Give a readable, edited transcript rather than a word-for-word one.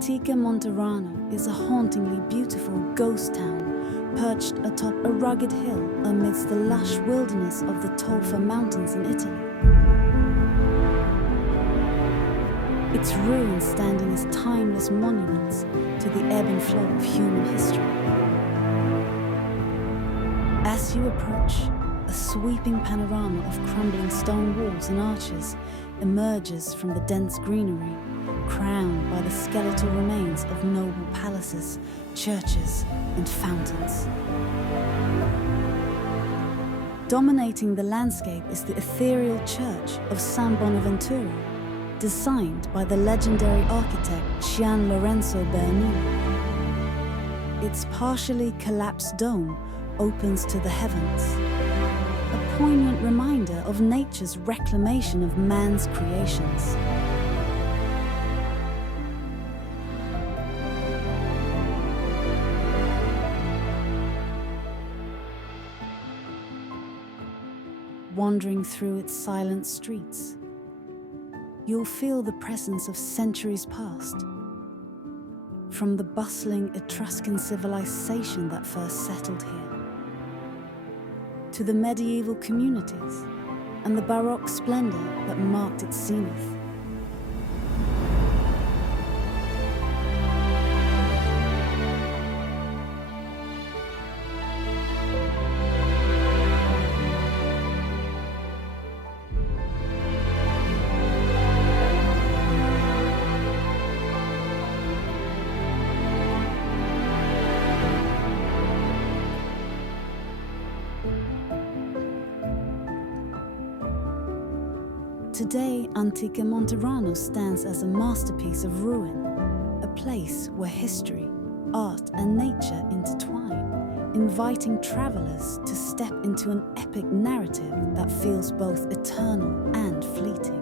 Antica Monterano is a hauntingly beautiful ghost town perched atop a rugged hill amidst the lush wilderness of the Tolfa Mountains in Italy. Its ruins standing as timeless monuments to the ebb and flow of human history. As you approach, a sweeping panorama of crumbling stone walls and arches emerges from the dense greenery, crowned by the skeletal remains of noble palaces, churches, and fountains. Dominating the landscape is the ethereal Church of San Bonaventura, designed by the legendary architect Gian Lorenzo Bernini. Its partially collapsed dome opens to the heavens, a poignant reminder of nature's reclamation of man's creations. Wandering through its silent streets, you'll feel the presence of centuries past, from the bustling Etruscan civilization that first settled here, to the medieval communities and the Baroque splendor that marked its zenith. Today, Antica Monterano stands as a masterpiece of ruin, a place where history, art, and nature intertwine, inviting travelers to step into an epic narrative that feels both eternal and fleeting.